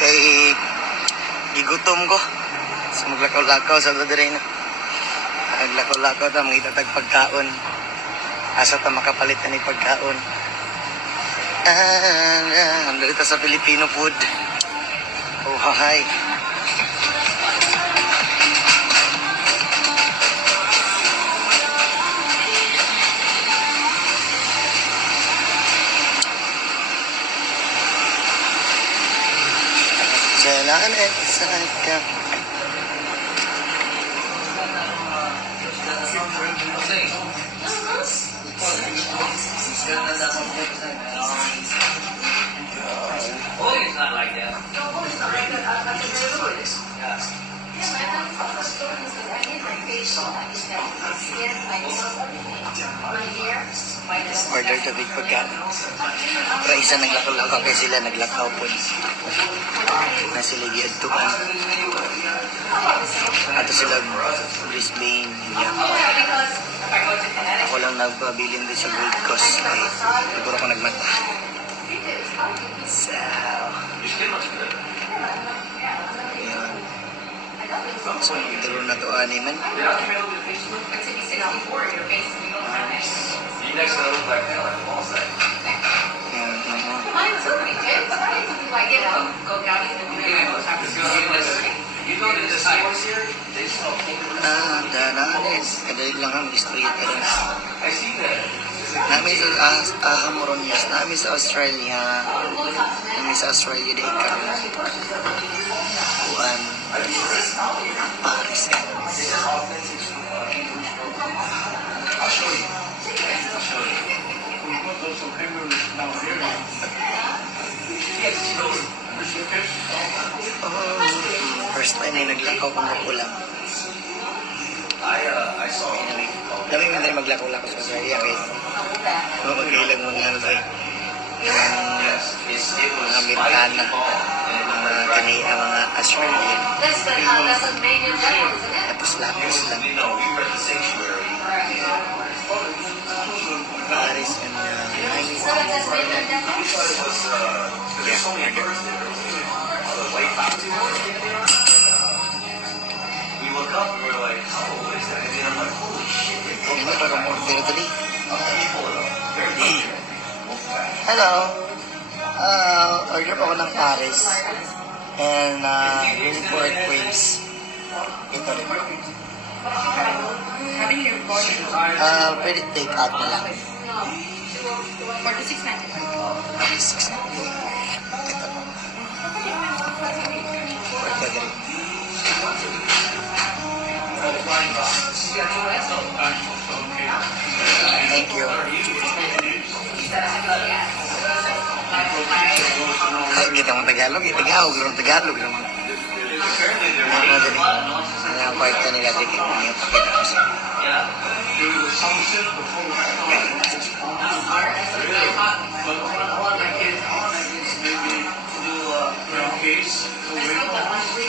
Kay gigutom ko. So maglakaw-lakaw sa dadiray na. Naglakaw-lakaw ta, mga itatag pagkaon. Asa ta makapalit na ni pagkaon. Andali ta sa Filipino food. Oh, hi. Jalan ka. Oh, it's not like that. Order to big pagkain. Pero isa naglakaw-lakaw kaya sila naglakaw po. Na sila giadtuan. Ato sila Brisbane. Yeah. Ako lang nagpabilin din sa Gold Coast. Ay, siguro ako nagmata. So, yun. So, duro na to animan. You next to look like that, like a wall site. Yan, You know that the stores here, they sell paper. Dananes. Kadali lang ang istorya ka rin. I see that. Namin sa Hamoronias, namin sa Australia. Namin sa Australia dahil ka. Kuan. Paris. I'll show you. I'll show you. First time ay naglakaw kung makulang. I saw it. Dami man tayo maglakaw-lakaw sa Australia kay magkailang mga ano tayo. Yes, it was Mga Amerikana, mga Kanaya, mga Australian. Tapos lapis lang. You know, we were at the sanctuary. Paris and Nice. We thought it was, there's so many birds there. All the white foxes. We look up and we're like, oh, what is that? And then I'm like, holy shit. Hindi pa kang order tali. Let me pull it up. Very deep. Hello. Order po ako ng Paris. And Newport Queens. Ito rin. Pwede take out na lang. 46.95. Ito. Order rin. Thank you. Ay, kita mo Tagalog, Tagalog naman, Tagalog naman. Ano din eh. Ano ang kwarta nila din eh. Ano yung pakita ko sa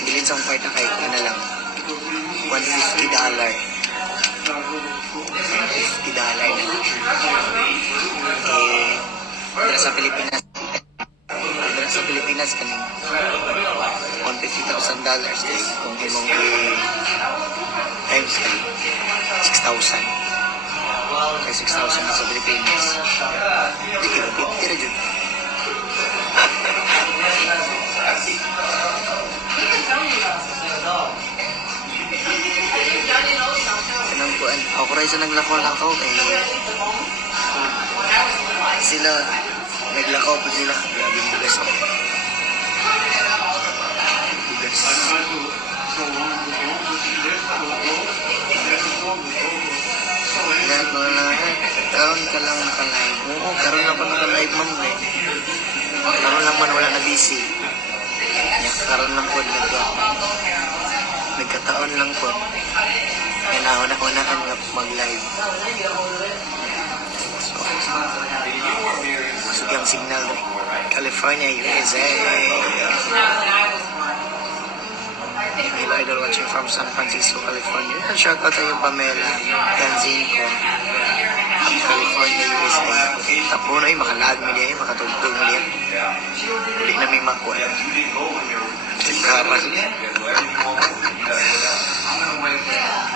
bilhin sa kwarta kahit ano lang. $150. $150 na lang. Dira sa Pilipinas. Dira sa Pilipinas kanina. $150,000 eh. Kung imong times kay 6,000. Kay 6,000 na sa Pilipinas. Hindi kinupit. Tira dyan. Kanang kuan. Ako rin sa naglakaw-lakaw eh. Sila naglakaw po sila. Grabe yung bugas ako. Bugas. Lahat mga lahat. Karoon ka lang naka-live. Oo, karoon lang pa naka-live ma'am eh. Karoon lang man wala na busy. Karoon lang po nagkataon lang po. Kailangan nga mag-live. So, masuk yung signal eh. California, USA. Hello, idol watching from San Francisco, California. Shout out sa iyo, Pamela. Ganzin ko. California, USA. Tapos na makalag mo niya, makatugtog mo niya. Uli na may makuha. Sekarang.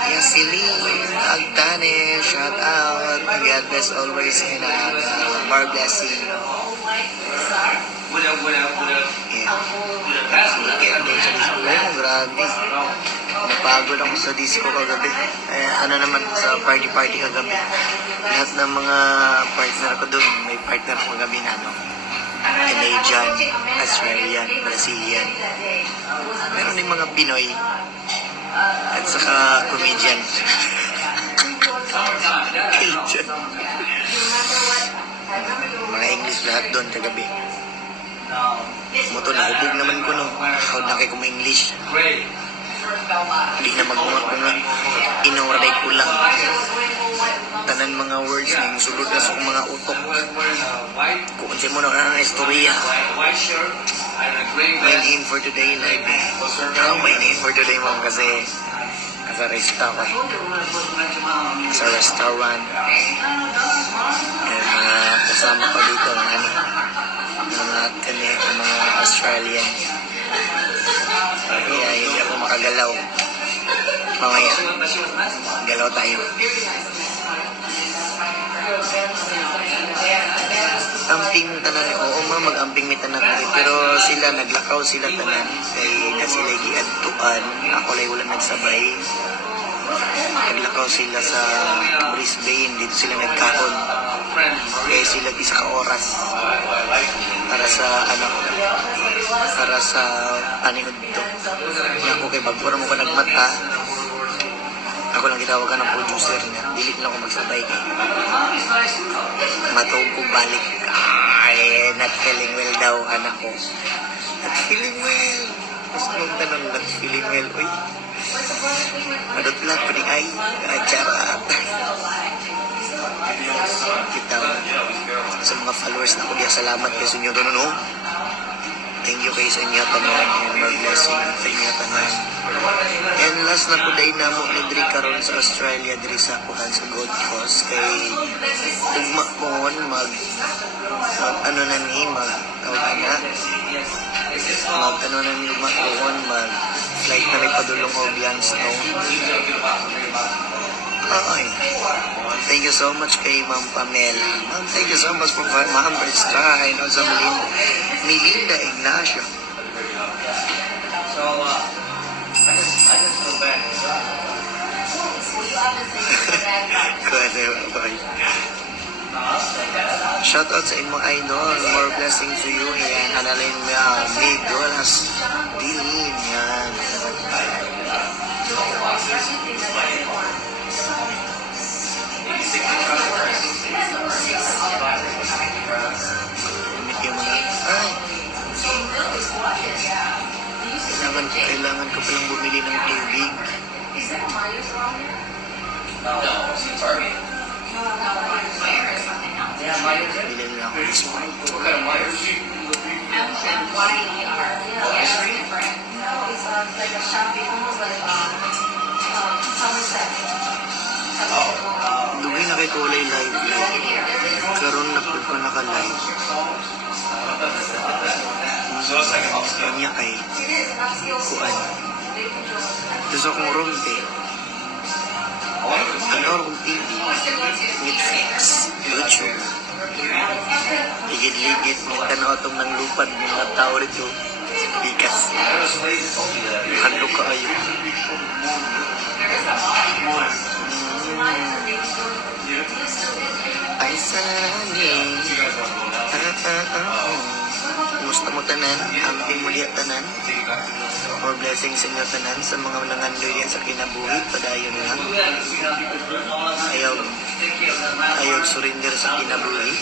Yes, Celine Agtane, shout out. God bless always and more blessing. Yeah. Grabe. Napagod ako sa disco kagabi. Ano naman sa party kagabi. Lahat ng mga partner ko doon, may partner ko kagabi na Canadian, Australian, Brazilian. Meron din mga Pinoy at saka comedian. Cajun. Mga English lahat doon kagabi. Moto na ubog naman ko no. How na kay kuma English. Hindi na magmunga-bunga. Inoray ko lang. Tanan mga words na yung sulod na sa mga utok. Kung siya mo na ang istorya. My name for today, live. My name for today, ma'am, kasi sa restaurant. Sa restaurant. And mga kasama pa dito ng mga Australian. Kaya hindi ako makagalaw. Mamaya, galaw tayo. Amping tanan, oo ma, mag-amping may tanan. Pero sila, naglakaw sila tanan. Kaya na sila giadtuan. Ako lang wala nagsabay. Naglakaw sila sa Brisbane. Dito sila nagkaon. Kaya sila di sa oras. Para sa para sa anihod to. Kaya ako kay Bagbura mo ka nagmata. Ako lang gitawag ka ng producer niya. Dilit lang ako magsabay kay. Matawag ko balik. Ay, not feeling well daw, anak ko. Not feeling well. Mas nung tanong, not feeling well. Uy. Madot lang ko ni ay. Charot. Kita sa mga followers na ko diya, salamat kayo sa inyo doon, no? Thank you kayo sa inyo tanan and more blessing sa inyo tanan. And last na po dahil na mo ni Dri karon sa Australia diri sa kuhan sa Gold Coast kay ugma po mag ano na ni mag tawag na mag ano na ni ugma po mag flight na rin padulong og Lansdowne. Ay. Thank you so much kay Ma'am Pamela. Ma'am, thank you so much for Ma'am Berstein o sa Melinda Ignacio. So, I just feel bad. Shout out sa imong idol. More blessing to you. Yan. Analin mo Nicolas Din. Yan. Yung mga, ay, kailangan ko palang bumili ng tubig. Bilhin lang ako ng Sprite. Dugay na kay Kulay Live. Karoon na po ko naka-live. Kanya kay Kuan. Gusto kong room ano akong TV, Netflix, YouTube. Ligid-ligid, may tanaw itong ng lupad, mga tao rito. Bikas. Hando ka ayo. Ay sani. Kumusta mo tanan? Amping mo lihat tanan? More blessings sa inyo tanan sa mga nangandoy yan sa kinabuhi. Padayon lang. Ayaw surrender sa kinabuhi.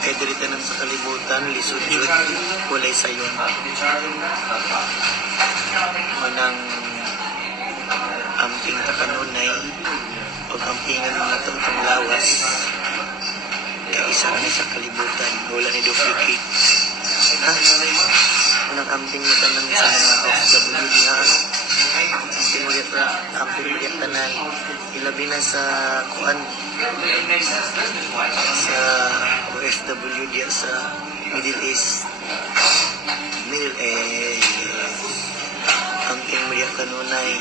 Kaya diri tanan sa kalibutan, lisod yun, kulay sayon. Manang amping takanunay o ampingan na itong lawas. Kaya isa kami sa kalibutan, wala ni duplicate. Ha? Unang amping na tanong sa mga OFW ha? Simulit sobra. Happy ulit tanan. Ilabi na sa kuan It makes sense business-wise. sa OFW diya sa Middle East. Middle East. Ang king mo diya kanunay.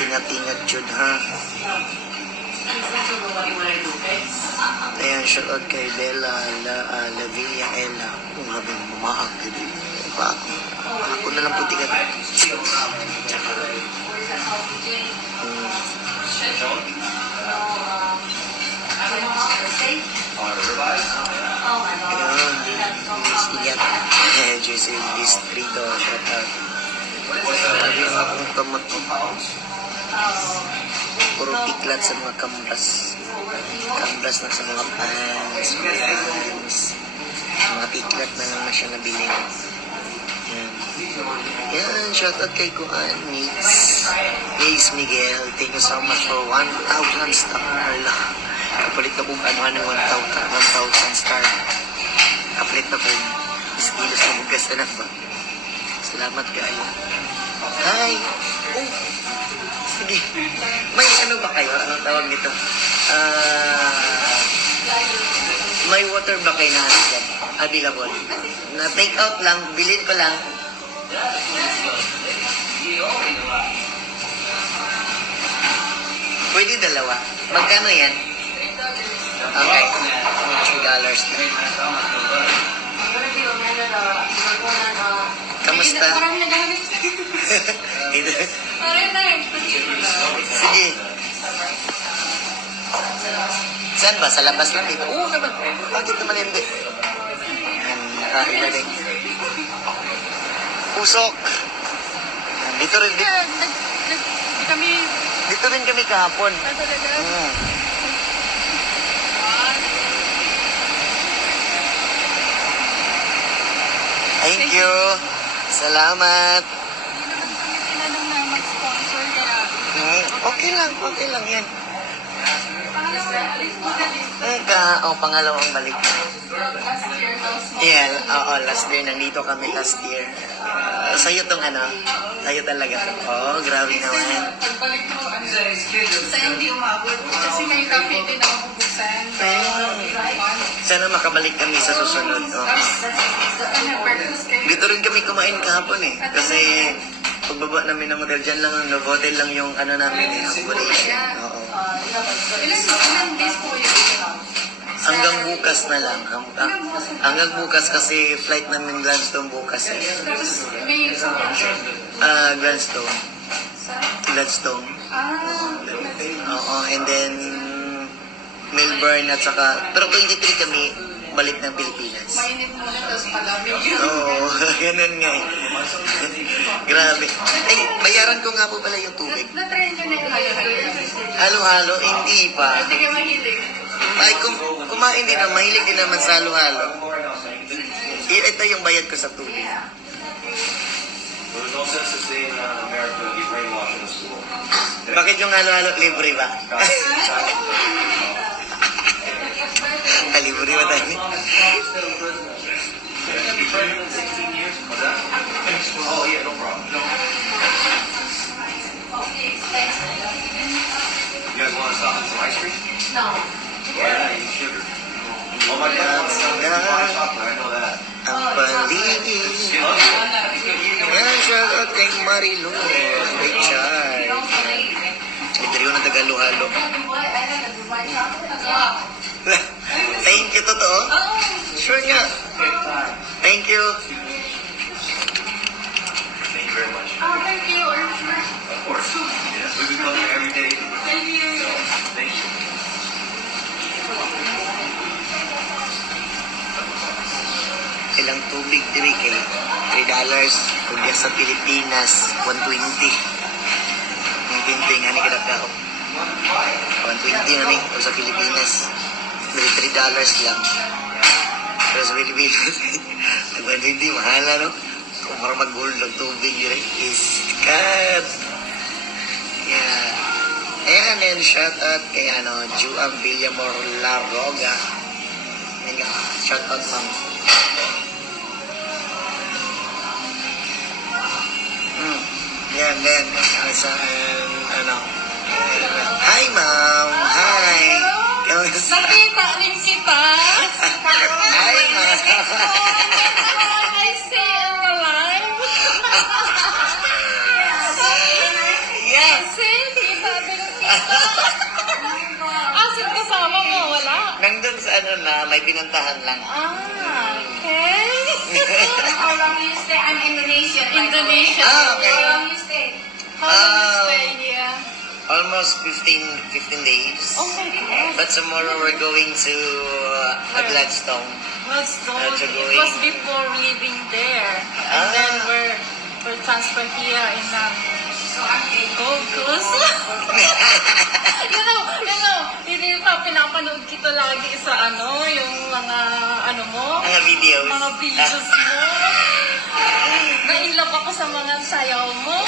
Ingat-ingat yun ha. Ayan, shoutout kay Bella Lavilla Ella. Kung habang mamaag, hindi pa ako. Ako na lang puti ka. Ayan, Miss Iyat. Jesse Distrito, shoutout. Sabi nga kung kamot ko. Puro tiklat sa mga kambras. Kambras na sa mga fans, mga fans. Mga tiklat na lang na siya nabili. Yan. Yan, shoutout kay Kuan, Miss Miguel. Thank you so much for 1,000 star. Kapalit na kong anuhan ng 1,000 star. Kapalit na kong kilos na bugas na ba. Salamat kayo. Hi! Oh! Sige. May ano ba kayo? Anong tawag nito? May water ba kayo na dyan? Available? Na take out lang, bilhin ko lang. Pwede dalawa. Magkano yan? Okay. $2 na. Kamusta? Ito. Sige. Saan ba? Sa labas lang dito? Oo naman. Bakit naman hindi? Nakakaiba din. Pusok. Dito rin. Kami, Dito rin kami kahapon. talaga. Thank you. Salamat. Hindi naman kami tinanong na mag-sponsor kaya Okay lang yan. pangalawa, alis mo na din. Pangalawang balik. Last year, Yeah, last year. Nandito kami last year. Sa'yo tong ano? Sa'yo talaga to. Grabe naman. Pagbalik mo, sa hindi umabot. Kasi may cafe din ako bubuksan. Sana makabalik kami sa susunod. Breakfast kayo. Dito rin kami kumain kahapon eh. Kasi pagbaba namin ng hotel, dyan lang, Novotel lang yung ano namin eh, accommodation. Oo. Ilan days po yun? Hanggang bukas na lang. Hanggang bukas kasi flight namin Gladstone bukas eh. Tapos may sponsor. Gladstone. Gladstone. Oo, and then Melbourne at saka, pero 23 kami balik ng Pilipinas. Mainit muna, tapos palamig yun. Oo, ganun nga eh. Grabe. Ay, bayaran ko nga po pala yung tubig. Na-try nyo na yung halo-halo. Halo-halo, hindi pa. Hindi ka mahilig. Ay, kumain din naman, mahilig din naman sa halo-halo. Ito yung bayad ko sa tubig. There's no sense to stay in America and be brainwashed in the school. Bakit yung halo-halo libre ba? Libre ba tayo? You're be president in 16 years? What's that? Oh, yeah, no problem. You guys want to stop at some ice cream? No. Yeah, eat sugar. Oh, my dad wants to buy chocolate. I know that. Ang paligid. He loves it. Yan, shout out kay Marilu. Kay Char. Ito rin yung nagagalo-halo. Thank you, totoo? Sure nga. Thank you. Thank you very much. Thank you. Of course. Yes, we come here every day. Thank you. So, thank you. Ilang tubig diri kay $3. Kung yan sa Pilipinas, 120. 120 nga ni kadagao. 120 na ni kung sa Pilipinas. Dili $3 lang. Pero sa Pilipinas, 120 mahal na, no? Kung para mag-gold ng tubig diri is cut. Yeah. Ayan, and shout out kay Juan Villamor Larroga. Shout out, ma'am. Yan, then, ano, hi, ma'am. Hi. Kamusta? Nakita rin kita. Hi, ma'am. I see in the live. Yes. See, kita din kita. Asin kasama mo, wala? Nandun sa ano na, may pinuntahan lang. Okay. How long you stay? I'm Indonesian. by the way. Indonesia. Ah, okay. How long you stay? How long you stay here? Almost 15 days. Oh my God. But tomorrow we're going to Gladstone. Gladstone. to It going. was before living there. And Ah. then we're transferred here in Gold Coast. you know, hindi pa pinapanood kita lagi sa yung mga Mga videos. mga videos mo. Nainlove ako sa mga sayaw mo.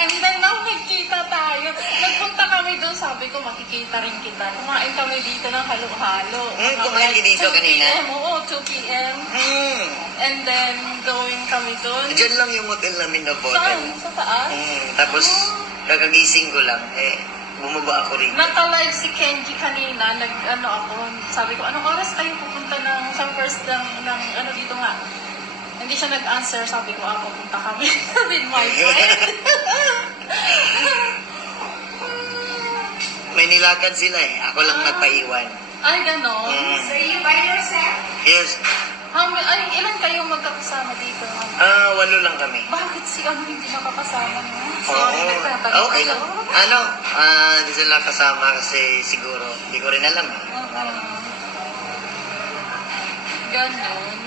And then now nagkita tayo. Nagpunta kami doon, sabi ko makikita rin kita. Kumain kami dito ng halo-halo. Kumain ka dito 2 kanina? PM, oo, 2 p.m. And then going kami doon. Diyan lang yung hotel namin na Saan? hotel. Sa taas? Tapos, kakagising ko lang, bumaba ako rin. Naka-live si Kenji kanina, ako, sabi ko, anong oras kayo pupunta sa first ng dito nga? Hindi siya nag-answer, sabi ko, pupunta kami with my friend. May nilakad sila Ako lang nagpaiwan. Ay, ganon. So you by yourself? Yes. Ilan kayong magkakasama dito? 8 lang kami. Bakit si hindi nakakasama mo? Oo. Sorry, nagtatanong Okay ako. lang. Hindi sila kasama kasi siguro, hindi ko rin alam. Ganon.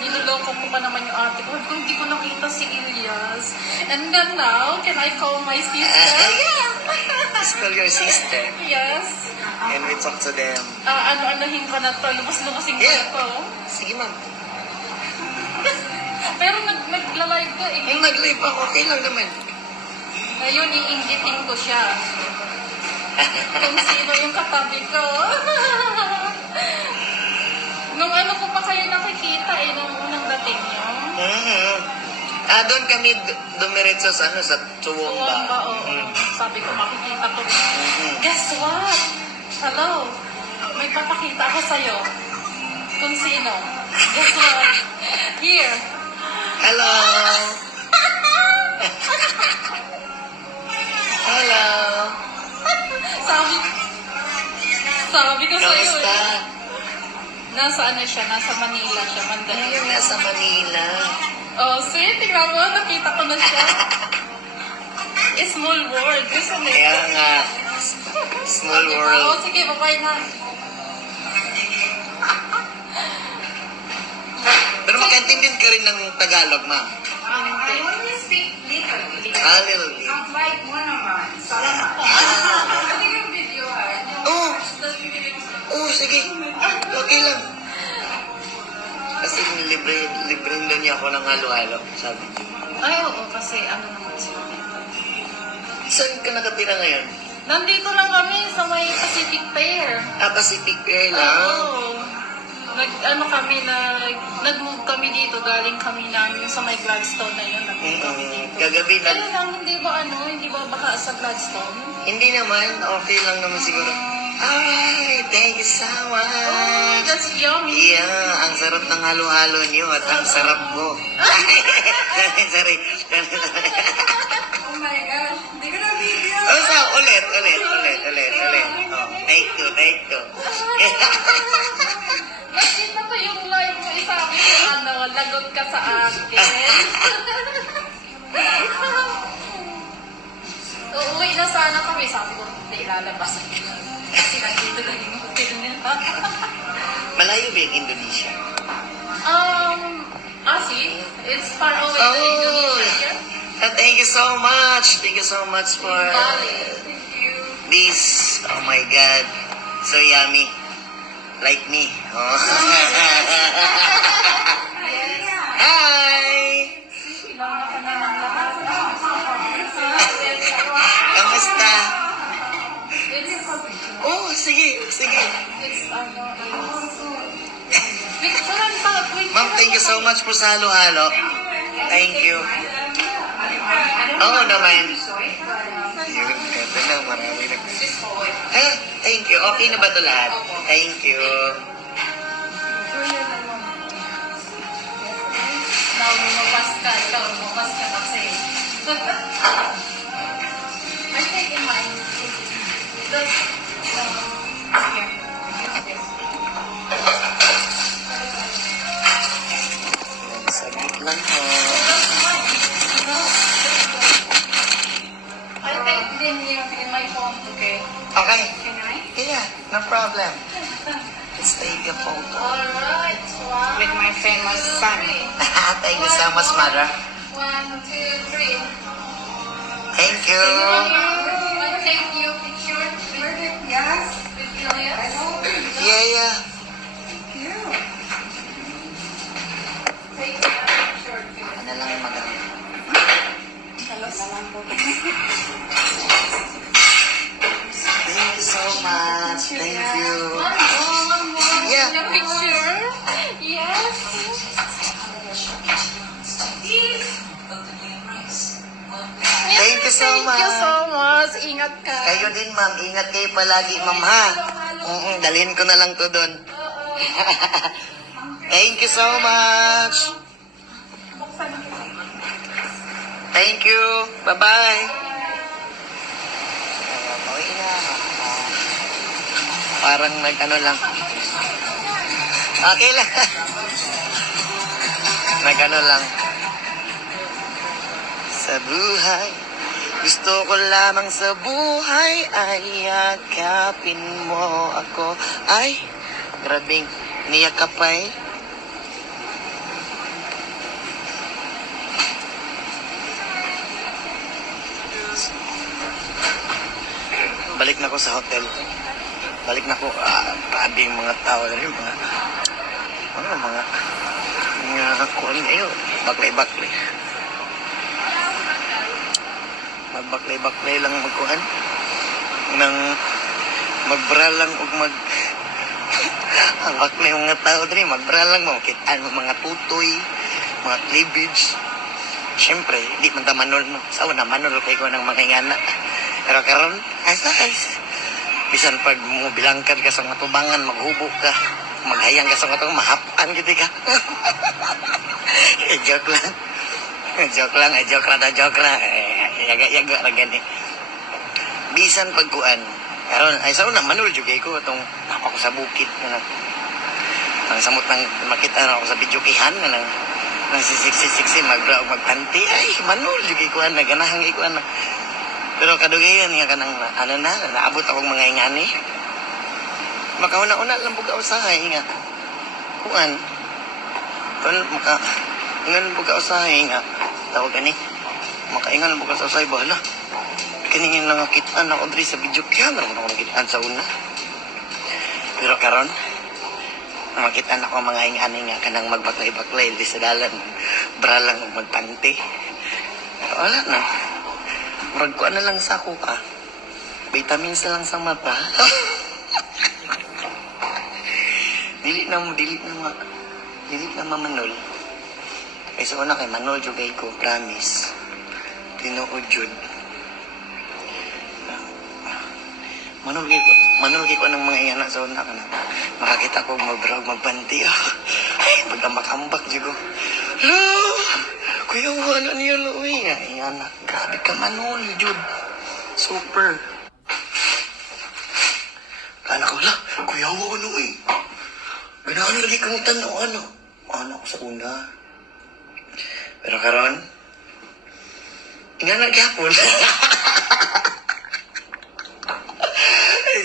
Niloloko ko pa naman yung ate ko. Kung hindi ko nakita si Ilyas. And then now, can I call my sister? Just call your sister Yes. and we talk to them. Ano-anohin ko na to. Lubos-lubosin ko na to. Sige ma'am. Pero nagla-live ka eh. Kung nag-live ako, okay lang naman. Ngayon, iinggitin ko siya. Kung sino yung katabi ko. Nung ko pa kayo nakikita nung unang dating niyo. Doon kami dumiretso sa Tsuwomba. Tuwang ba? Oo. Sabi ko, makikita ko. Guess what? Hello? May papakita ako sa'yo. Kung sino. Guess what? Here. Hello! Hello! Sabi ko sa'yo Kamusta? Nasa siya? Nasa Manila siya. Mandaluyong. Ngayon nasa Manila. Oh, see? Tingnan mo. Nakita ko na siya. Small world. Isn't it? Kaya nga, small Okay, world. oh, sige, bye-bye na. Pero makaintindihan ka rin ng Tagalog, ma'am. I only speak little. Little bit. Not like one of us. Salamat. Ano yung video, Sige. Okay lang. Kasi libre daw niya ako ng halo-halo, sabi niya. Ay, oo, kasi naman sila dito. Saan ka nakatira ngayon? Nandito lang kami sa may Pacific Fair. Pacific Air lang. Oo. Nag-move kami dito, galing kami namin sa may Gladstone na yun. Nag-move kami dito. Kagabi Kaya lang, hindi ba baka sa Gladstone? Hindi naman, okay lang naman siguro. Ay, thank you so Oh, much. that's yummy. Yeah, ang sarap ng halo-halo niyo at ang sarap ko. Sorry. Oh my gosh. Hindi ko na video. Ulit. Take two. Nakita ko yung live mo, isabi ko, lagot ka sa akin. Uuwi na sana kami, sabi ko, hindi lalabas. Kasi nandito lang yung hotel niya. Malayo ba yung Indonesia? See, it's far away to Indonesia. Thank you so much. Thank you so much for Bali. this. Oh my God. So yummy. Like me. Oh. Hi! Kailangan ka na ng lahat. Kamusta? It's, Sige. it's, picturean pa. Ma'am, thank you so much po sa halo-halo. Thank you. Oo naman. Yun, ito na, marami nag... Ah, thank you. Okay na ba ito lahat? Thank you. Now, lumabas ka. Ikaw, lumabas ka kasi. I take in mind. Saglit lang po. I take din in my phone, okay? Okay. Can I? Yeah, no problem. Let's take a photo. Alright, wow. With my famous son. Thank you so much, mother. 1, 2, 3. Thank you. Thank you. Picture Yes. with Julia. I know. Yeah, yeah. Cute. Take a picture. Ano lang yung maganda. Salas na lang po. Thank you so much. Thank you. One more. Yeah. A picture. Yes. Thank you so much. Thank you so much. Ingat ka. Kayo din, ma'am. Ingat kayo palagi, ma'am, ha? Dalhin ko na lang to doon. Thank you so much. Thank you. Bye-bye. Okay na. Parang nag-ano lang. Okay lang. Nag-ano lang. Sa buhay, gusto ko lamang sa buhay ay yakapin mo ako. Ay, grabing niyakap pa eh. Balik na ko sa hotel. Balik na ko. Grabe yung mga tao na rin. Mga kuwan ngayon. Baklay-baklay. Magbaklay-baklay lang magkuhan. Nang magbra lang o ang baklay mga tao rin. Magbra lang mo. Kitaan mo mga tutoy, mga cleavage. Siyempre, hindi man ta manol. No? Sa una, manol kay ko ng mga ingana. Pero karon, bisan pag mo bilangkan ka sa mga tubangan, maghubog ka, maghayang ka sa mga tubangan, mahapan gitu ka. Joke lang. Joke lang. Yaga ra gani. Bisan pagkuan. Karon, ay sa una, manul jud ko itong ako sa bukid na ang samot ng makita na ako sa videokihan na nang sisiksi magbra og magpanti ay manul jud ko na ganahang ikuan na. Pero kadugayan nga kanang naabot akong mga ingani. Makauna-una lang buka usahay nga. Kuan. Ingan buka usahay nga. Tawag gani. Makaingan buka sa usahay bahala. Kaningin lang kitaan ako diri sa video kaya naman ako nakitaan sa una. Pero karon makitaan ako mga ingani nga kanang magbaklay-baklay di sa dalan. Bra lang magpanti. Wala na. Murag ko na lang sa ako ka. Vitamins na lang sa mata. Dili na mamanol. Kaya sa una kay manol jugay ko, promise. Tinuod jud. Manol kay ko ng mga iyana sa una ka na. Makakita ko magbrag magpanti. Ay, magambak-ambak jud ko. Hello! Kuya, wala niya loy. Ayan, grabe ka manol, jud. Super. Kala ko, kuya, wala eh. Ganahan lagi kang tanaw, ano ko sa una. Pero karon, nga nagyapon.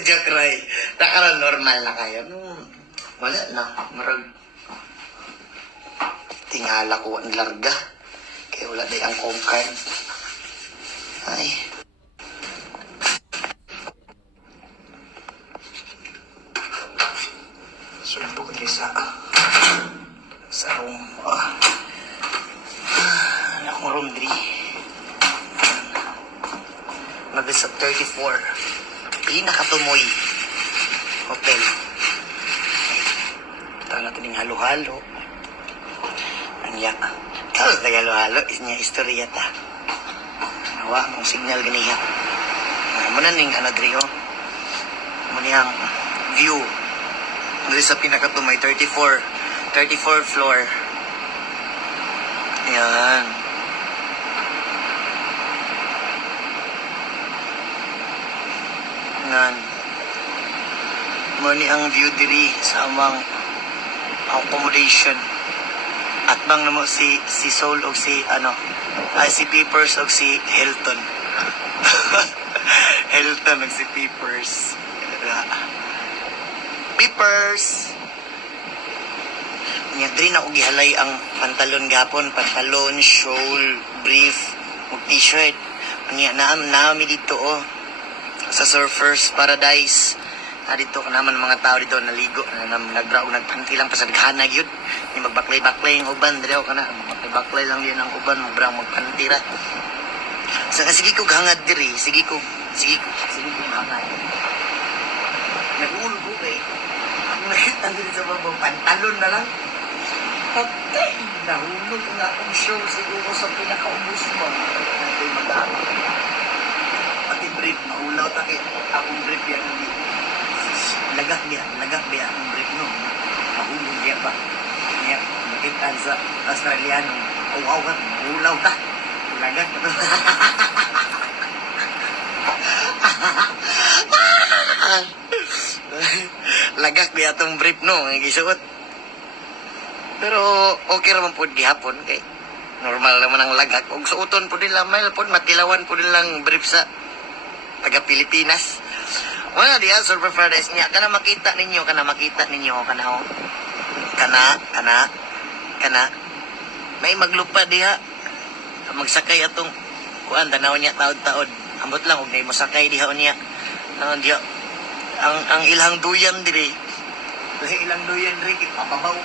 Joke, Ray. Nakaroon, normal na kayo. Wala na. Marag. Tingala ko ang larga. Kaya wala na ang home card. Ay. Sulbo ko din sa room. Akong room 3. Nag-sa 34. Pinakatumoy. Hotel. Ito natin yung halo-halo. Anya. Kalau tagalo-halo, isnya istorya ta. Nawa, mong signal ganiya. Muna ning ano, Drio. Muna yung view. Dali sa pinakatumay, 34th floor. Ayan. Ayan. Muna ang view diri sa amang accommodation. At bang namo si Soul o si si Peepers o si Hilton. Hilton o si Peepers. Peepers! Nya diri na og gihalay ang pantalon gapon, pantalon, shawl, brief, ug t-shirt. Nya naami dito sa Surfers Paradise. Dito ka naman mga tao dito naligo, nagraw, nagpanti lang pasadghana gyud. Ni magbaklay-baklay ang uban diri ka na, magbaklay lang yun ang uban, mabrang magpanti ra. Sige ko hangad diri, sige ko hangad. Nag-ulo ko kay ang nakita diri sa babang pantalon na lang. Patay, nahulog nga akong show siguro sa pinakaubos mo. Ito'y mag-aaral. Pati brief, maulaw takit. Akong brief yan. Lagak biya ang brief no. Mahulog biya pa. Kaya makita sa Australiano, awawan, ulaw ka. Lagak. Lagak biya itong brief no. Ang gisuot. Pero okay naman po gihapon kay normal naman ang lagak. Ug suoton po nila mail po matilawan po nilang brief sa taga Pilipinas. Wala diya Surfer Paradise niya kana makita ninyo kana may maglupa diha magsakay atong kuan tanaw niya taod-taod ambot lang og nay mosakay diha niya nang diha ang ilang duyan diri kasi ilang duyan diri papabaw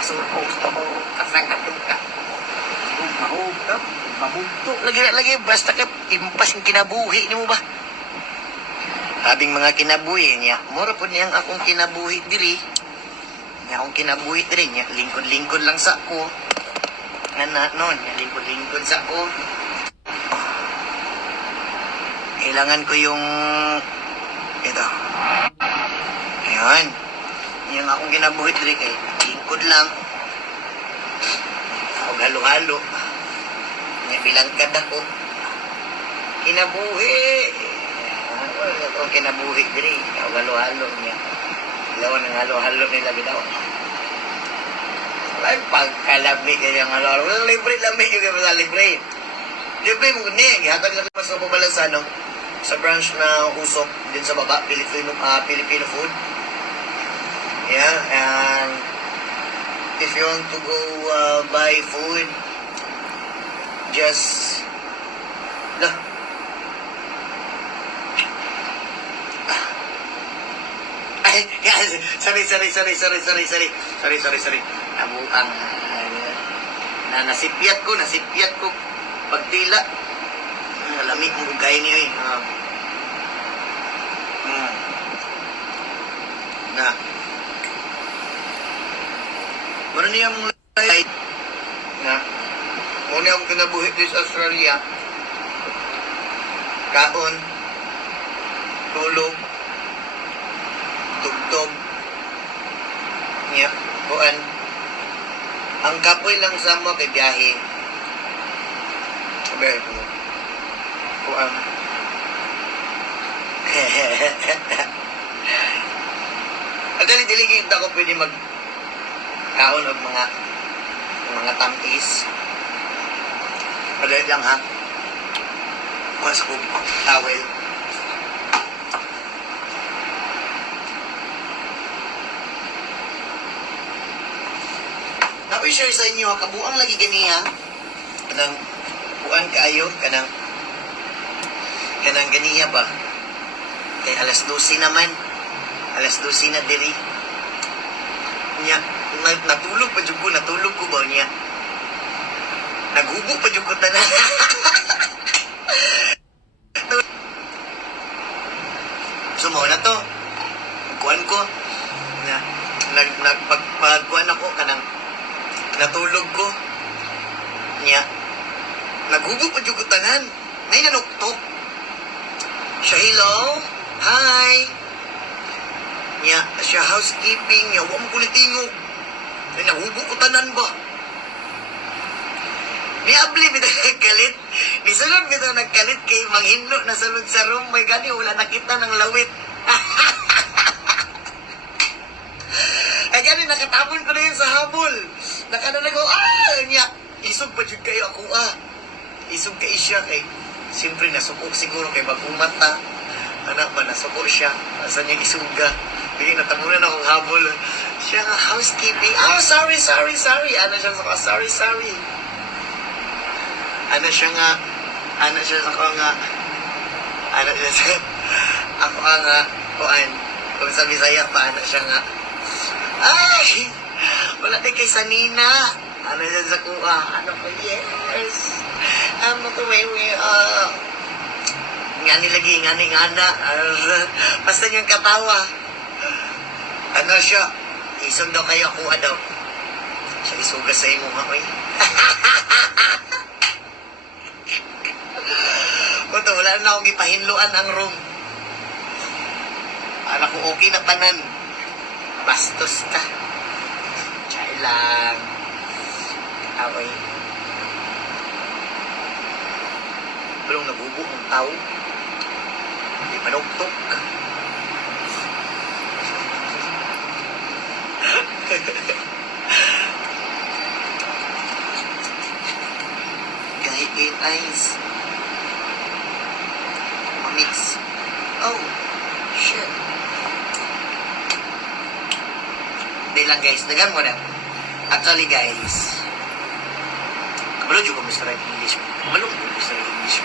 surpo pabaw kasakat ka mahog ka mabugto lagi basta ka impas yung kinabuhi nimo ba. Habing mga kinabuhi niya, mura po niyang akong kinabuhi diri. Niya akong kinabuhi diri niya, lingkod-lingkod lang sa ko. Nga noon, lingkod-lingkod sa ko. Kailangan ko yung ito. Ayan. Yung akong kinabuhi diri kay lingkod lang. Ako halo-halo. Niya bilangkad ako. Kinabuhi. Ito kinabuhi diri, halo-halo niya. Ilawan ng halo-halo nila bitaw. Ay, pagkalami niya yung halo-halo. Libre lami yung sa libre. Libre mo ni, gihatag na mas sa Babalasano sa branch na usok din sa baba, Filipino food. Yeah, and if you want to go buy food, just sorry. Nabuang. Nasipyat ko. Pagtila. Lamig mo gaya niyo eh. Meron niya mong light. Muna akong kinabuhi din sa Australia. Kaon. Tulog. Tugtog. Niya, kuan. Ang kapoy lang sa mo kay biyahe. Sabi ko. Kuan. Ang dali-dili kita ko pwede mag kaon og mga tampis. Madali lang ha. Kuha sa towel. Napi-share sa inyo, kabuang lagi ganiya. Kanang kuan kaayo, kanang ganiya ba? Kay alas 12 naman. Alas 12 na diri. Nya, natulog ko ba niya? Naghubo pa jud ko tanan. Sumo na to. Kuan ko. Nagpagkuan ako kanang natulog ko. Niya, nagubo pa yung tanan. May nanuktok. Siya, hello? Hi. Niya, siya housekeeping. Niya, huwag mo kulitingog. Ay, nagubo ko tanan ba? Niabli, bitaw nagkalit. Nisulod bitaw nagkalit kay manghinlo na sulod sa room. May gani, wala nakita ng lawit. Ay gani, nakatapon ko na yun sa habol. Nakanalag ko, niya. Isog pa dyan kayo ako, Isog kay siya kay. Siyempre, nasukok siguro kay bagumat na. Anak ba, nasukok siya. Asan niya isuga. Bigay natamunan akong habol. Siya nga, housekeeping. Sorry. Ano siya sa sorry. Ano siya sa ako nga, kung sa Bisaya pa, ano siya nga, ay, wala din kay Sanina. Ano siya sa kuha, ano ko, yes. Nga nilagi, nga na, basta niyang katawa. Ano siya, isog daw kayo kuha daw. Siya isuga sa imo nga, oy. Kunto, wala na akong ipahinluan ang room. Anak ko okay na tanan. Bastos ka. Chay lang. Away. Balong nabubo ng tao. Hindi manugtok. Kahit eight eyes. Mix. Oh, shit. Di lang guys, dagan mo na. Actually guys, kabalo dyan ko Mr. English. Kabalo ko Mr. English.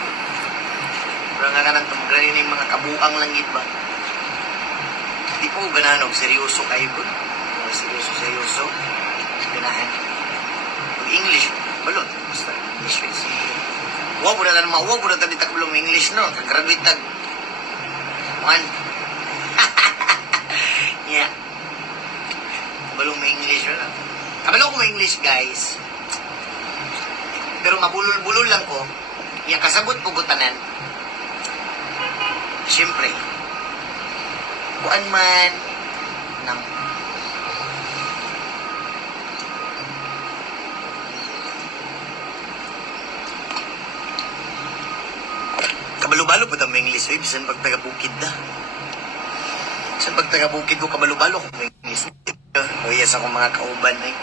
Wala nga nang tumagran yung mga kabuang langit ba? Di po gananog, seryoso kayo po. Seryoso. Ganahan. Pag English, balon. Mr. English. Huwag mo na lang mauwag mo na tabi takbalong English, no? Kagraduate tag. One. Yeah. Kabalong may English, no? Kabalong ko may English, guys. Pero mabulol-bulol lang ko. Yeah, kasabot po gutanan. Siyempre. Kuan man ng kabalo-balo po may English, bisan pag taga-bukid na. Bisan pag taga-bukid ko, kabalo-balo ko may English. O yes, akong mga kauban eh.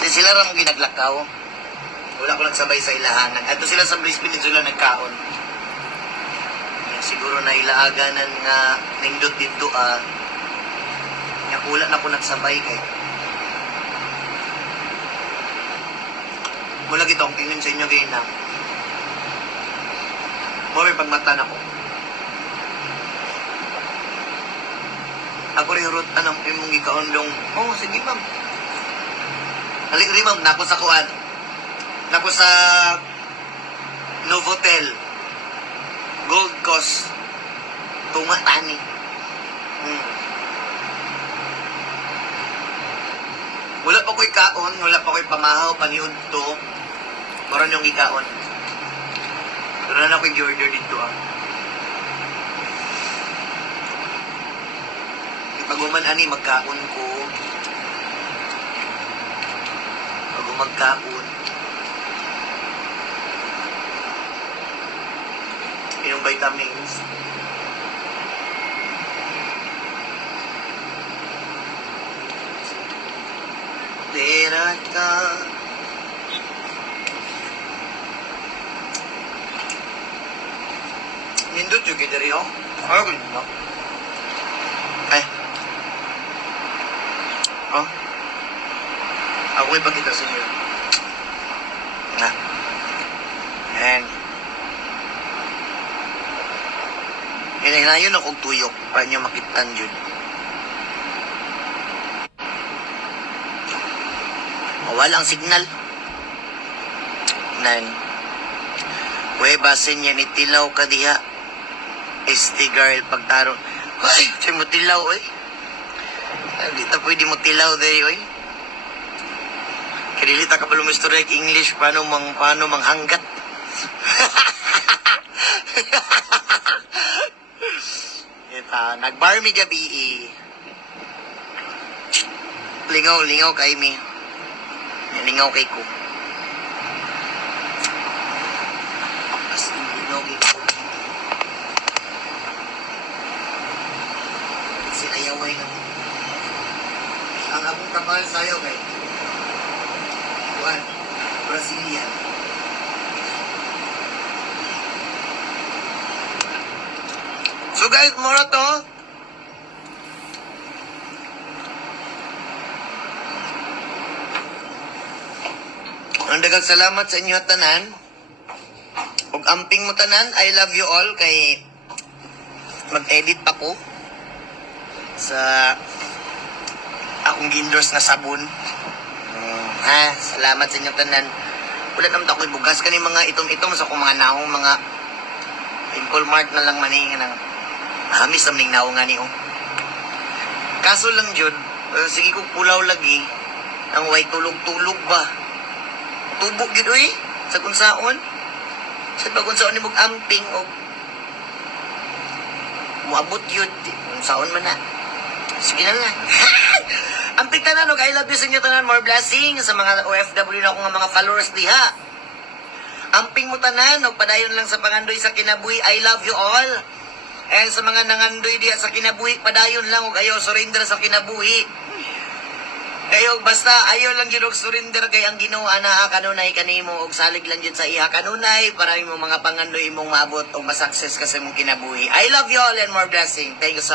Kasi sila rin ginaglakaw. Wala ko nagsabay sa ilahanan. Ato sila sa Brisbane Peninsula nagkaon. Siguro na ilaaganan nga nindot dito nga wala na ko nagsabay kay. Mula gito akong tingin sa inyo gayon na. May pagmata na ko. Ako rin rot anong imong ikaundong. Oh, sige ma'am. Halik rin ma'am, nako sa kuan. Nako sa Novotel. Gold Coast. Tunga tani. Wala pa ko'y kaon, wala pa ko'y pamahaw, paniud to. Moron yung ikaon. Pero na ako'y order dito Pag-uman ani, magkaon ko. Pag magkaon. Yung vitamins. Tera ka. Nindot yung kidari, Ay, ganda. Ako ipakita sa inyo. And hinahinayon akong tuyok para nyo makitaan yun. Mawala ang signal. Nan basin yan itilaw ka diha. Este girl pagtarong. Ay, siya mo tilaw Di ta pwede mo tilaw dahil Kadilita ka pala Mr. Rek English, paano manghanggat? Ito, nag-bar mi gabi eh. Lingaw kay mi. Lingaw kay ko. As in, lingaw kay ko. Sinayaway na. Ang akong kapal sa'yo kay Juan, Brazilian. So guys, mura to. Ang daghang salamat sa inyo tanan. Ug amping mo tanan, I love you all kay mag-edit pa ko sa akong gindors na sabon. Salamat sa inyo tanan. Wala naman ako'y bugas kani mga itom-itom sa akong mga naong mga pimple mark na lang maning nang hamis sa maning naong nga ni oh. Kaso lang jud, sige kong pulaw lagi ang way tulog-tulog ba. Tubog gid oy sa kunsaon. Sa kunsaon ni mog amping og muabot yun. Kunsaon man na. Sige na lang. Amping tanan og I love you sa inyo tanan. More blessings sa mga OFW na akong mga followers diha. Amping mo tanan og padayon lang sa pangandoy sa kinabuhi. I love you all. And sa mga nangandoy diha sa kinabuhi, padayon lang og ayaw surrender sa kinabuhi. Kayo basta ayaw lang gyud og surrender kay ang Ginoo ana kanunay kanimo og salig lang gyud sa iha kanunay para imong mga pangandoy imong maabot og ma-success ka sa imong kinabuhi. I love you all and more blessing. Thank you so